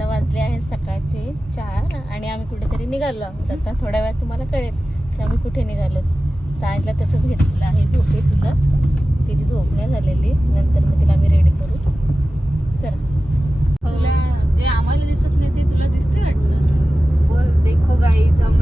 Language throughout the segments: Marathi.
आता वाजले आहे सकाळचे चार आणि आम्ही कुठेतरी निघालो आहोत. आता थोड्या वेळात तुम्हाला कळेल की आम्ही कुठे निघालो सांगितलं तसंच घेतलेलं आहे झोपे तुला तिची झोप नाही झालेली. नंतर मग तिला आम्ही रेडी करू. चला. तुला जे आम्हाला दिसत नाही ते तुला दिसते वाटतं? बोल देखो गाइस हम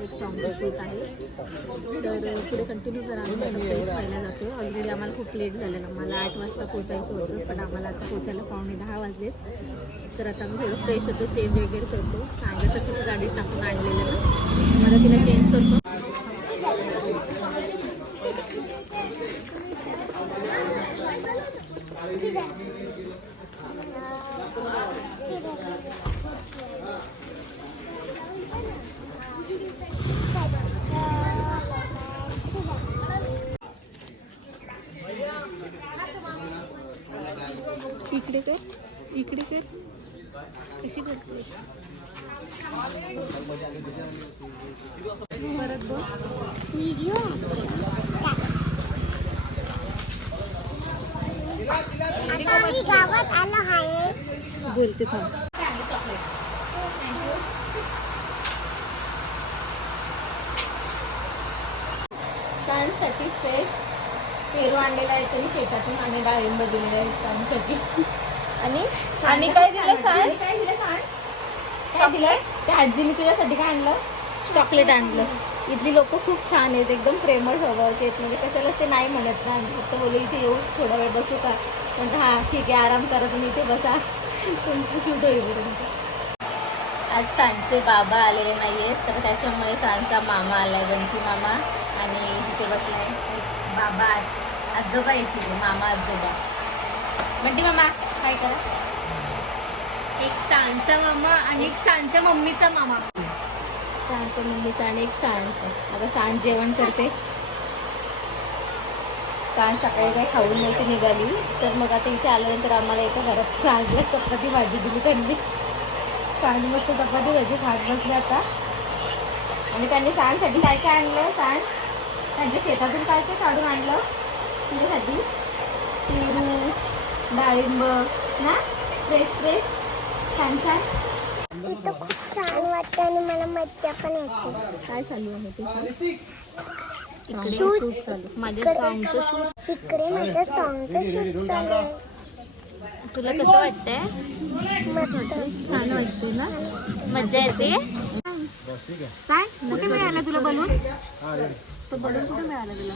आमचं एक सॉन्ग शूट आहे. तर पुढे कंटिन्यू जर आम्ही आम्ही जातो ऑलरेडी आम्हाला खूप लेट झालेलं. मला आठ वाजता पोचायचं होतं पण आम्हाला आता पोचायला पावणे दहा वाजलेत. तर आता आम्ही थोडं फ्रेश होतो चेंज वगैरे करतो. सांगा तसंच गाडी टाकून आणलेलं ना. मला तिला चेंज करतो इकडे कर. इकडे कर. कशी करते परत बोल गावात आलो आहे. बोलते थांब. सांसाठी फ्रेश पेरू आणलेला आहे तरी शेतातून आणि डाळिंब दिलेले आहेत सांसाठी आणि आणि काय दिलं सांज काय दिलं त्या आजीने तुझ्यासाठी काय आणलं? चॉकलेट आणलं. इथली लोक खूप छान आहेत एकदम प्रेमळ स्वभावाचे आहेत. म्हणजे कशालाच ते नाही म्हणत ना. फक्त बोलू इथे येऊ थोडा वेळ बसू का? म्हणतो हां ठीक आहे आराम करा तुम्ही इथे बसा. तुमचं शूट होईपर्यंत आज सांजचे बाबा आलेले नाही आहेत तर त्याच्यामुळे सांजचा मामा आलाय बंटी मामा. आणि तिथे बसलाय बाबा आज- आजोबा आहेत तिथे मामा आजोबा. बंटी मामा. काय करा? एक सांचा मामा आणि एक सांच्या मम्मीचा मामा. सांगतो मम्मीचा आणि एक सांज आता सांज जेवण करते. सांज सकाळी काही खाऊन नाही ती निघाली. तर मग आता इथे आल्यानंतर आम्हाला एका घरात सांजला चपाती भाजी दिली त्यांनी. सांज मस्त चपाती भाजी खात बसली आता. आणि त्यांनी सांजसाठी काय काय आणलं? सांज? त्यांच्या शेतातून काय काय काढून आणलं? तुझ्यासाठी? पेरू डाळिंब ना? फ्रेश फ्रेश छान छान? इथं खूप छान वाटतं आणि मला मज्जा पण येते. काय चालू आहे ते सांग? इकडे. शूट चालू माझ्या सॉंगचं शूट इकडे माझं सॉंगचं शूट चालू आहे. तुला कसं वाटतंय? मस्त. छान वाटते ना? मज्जा येते? सांग कुठे मिळाला तुला बलून तो बलून कुठे मिळाला तुला?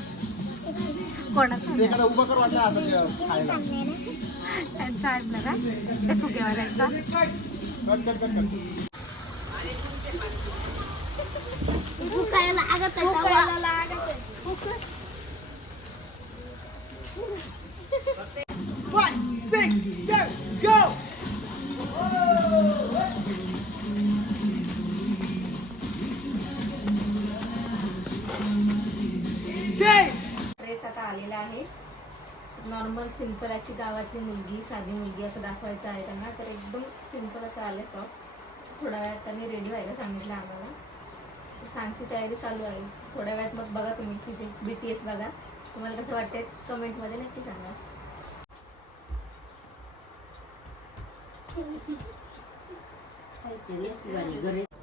कोणाचा त्यांचा आणला का त्या फुगेवाल्यांचा भुकायला लागत One, six, seven, go! आलेला आहे. नॉर्मल सिंपल अशी गावातली मुलगी साधी मुलगी असं दाखवायचं आहे त्यांना. तर एकदम सिंपल असं आलं टॉप थोड्या वेळात त्यांनी रेडी व्हायला सांगितलं आम्हाला. सांगची तयारी चालू आहे. थोड्या वेळात मग बघा तुम्ही तिचे बी टी एस बघा. तुम्हाला कसं वाटतंय कमेंटमध्ये नक्की सांगा.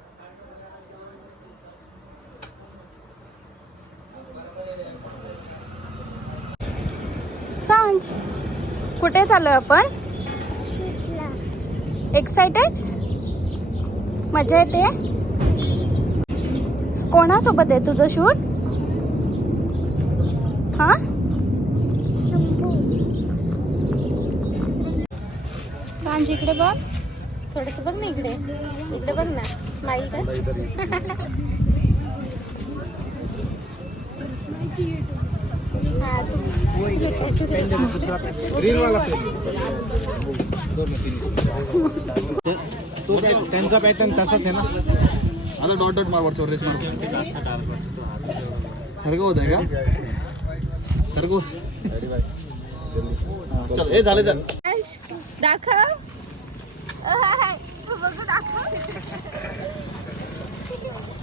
कुठे चाललोय आपण? शूटला एक्साइटेड मजा येते? कोणासोबत आहे तुझं शूट? हा? सांज इकडे बघ. थोडस बघ ना इकडे. इकडे बघ ना. स्माइल कर. तू- तो त्यांचा पॅटर्न तसाच आहे ना? आता डॉट डॉट मार वरच्यावर रेस मार. खरगो होत आहे का खरगो चल हे झालं चल दाखव. अहाय, बघू दाखव.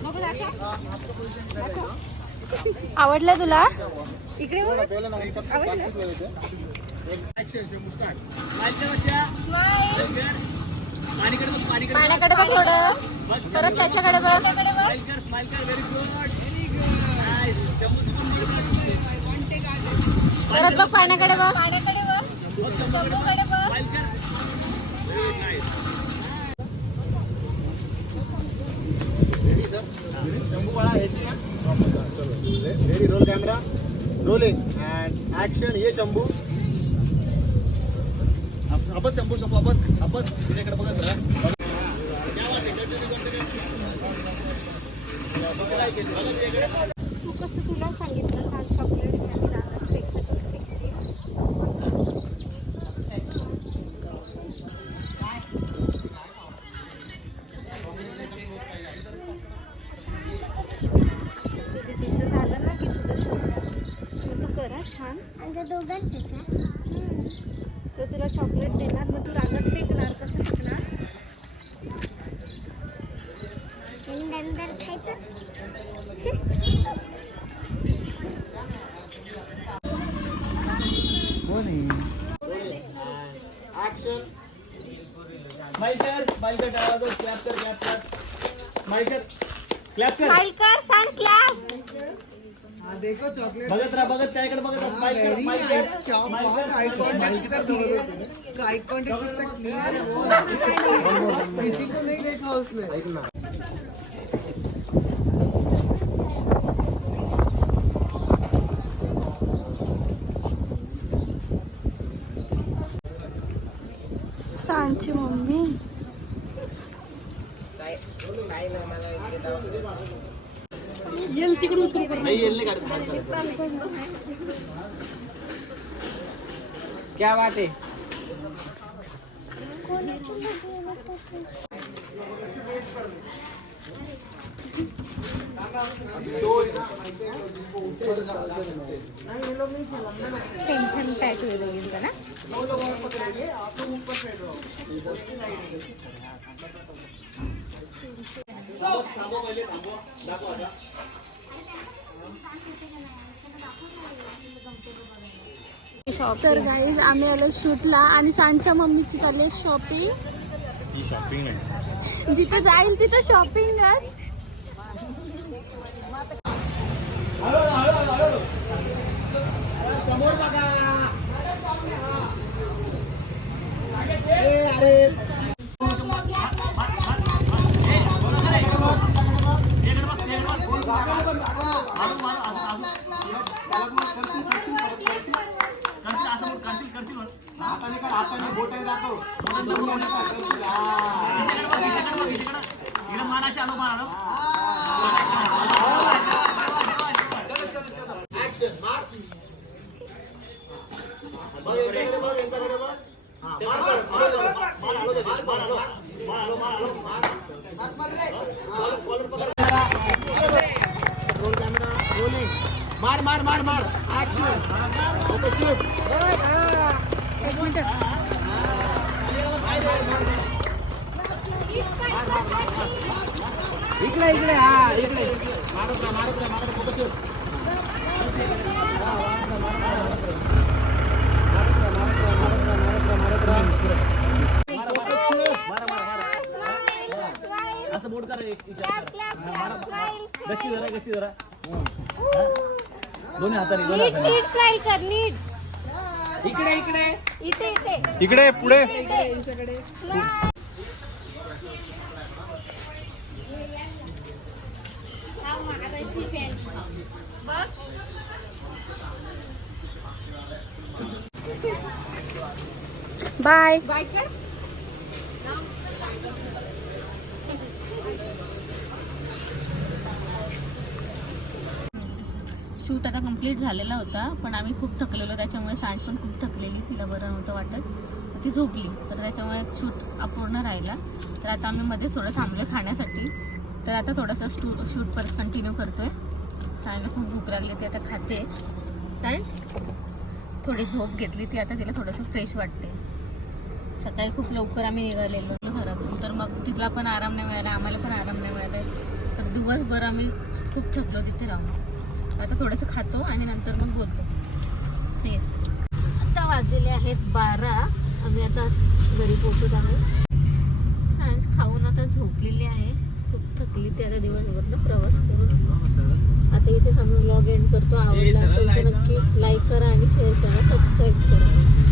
बघू दाखव. आवडलं तुला? इकडे. पाण्याकडे बघ थोडं. परत त्याच्याकडे बघ. परत बघ पाण्याकडे बघ. शंभू बाळा ready roll camera rolling and action ये शंभू अपस शंभू शंभू अपस अपस तिच्याकडे बघा जरा तू कसं तुला सांगितलं सांग चॉकलेट आणि रानात फेकत फेकशील. ते दीदीचं झालं ना की तुझं मग तू करा छान हम्म. तो तुला चॉकलेट देणार मग तू रानात फेकणार कसं फेकणार? ऍक्शन स्माइल कर स्माइल कर डावा दो क्लॅप कर क्लॅप कर. क्लॅप कर. सांग क्लॅप बघत राहा बघत त्याकडे बघत राहा सांची मम्मी। नाही येईल नाही काढत क्या बात है? सेम सेम पॅक होईल दोघींचा ना? तर गाईज आम्ही आलो शूटला आणि सांच्या मम्मीची चालली शॉपिंग ही शॉपिंग जिथे जाईल तिथे शॉपिंगच हाताने कर हाताने बोटाने दाखव ऍक्शन मार बघ यांच्याकडे बघ यांच्याकडे बघ हा, मार मार मार मार मार आलो दे, मार मार आलो मार आलो मार आलो मार रोल कॅमेरा रोलिंग मार मार मार मार ऍक्शन ओके शूट इकडे इकडे हा इकडे. मारत मारत मारत फोकस शूट. असं बोट करा एक गच्ची जरा गच्ची जरा दोन्ही हाताने दोन्ही नीट हाताने नीट कर नीट इकडे इकडे. इथे इथे इकडे पुढे बाय. बाय शूट आता कंप्लीट झालेला होता पण आम्ही खूप थकलेलो. त्याच्यामुळे सांज पण खूप थकलेली तिला बरं नव्हतं वाटत. ती झोपली तर त्याच्यामुळे शूट अपूर्ण राहिला. तर आता आम्ही मध्येच थोडं थांबलो खाण्यासाठी. तर आता थोडंसं स्टू शूट परत कंटिन्यू करतोय. सांजला खूप भूक लागली ती आता खाते. सांज थोडी झोप घेतली ती आता तिला थोडंसं फ्रेश वाटते सकाळी खूप लवकर आम्ही निघालेलो घरातून. तर मग तिथला पण आराम नाही मिळाला आम्हाला पण आराम नाही मिळाला. तर दिवसभर आम्ही खूप थकलो तिथे राहून. आता थोडंसं खातो आणि नंतर मग बोलतो. हे आता वाजलेले आहेत बारा. आम्ही आता घरी पोचत आहोत. सांज खाऊन आता झोपलेली आहे. खूप थकली ते आता दिवसभर प्रवास करून. आता इथे आम्ही ब्लॉग एंड करतो. आवडला असेल तर नक्की लाईक करा आणि शेअर करा. सबस्क्राईब करा.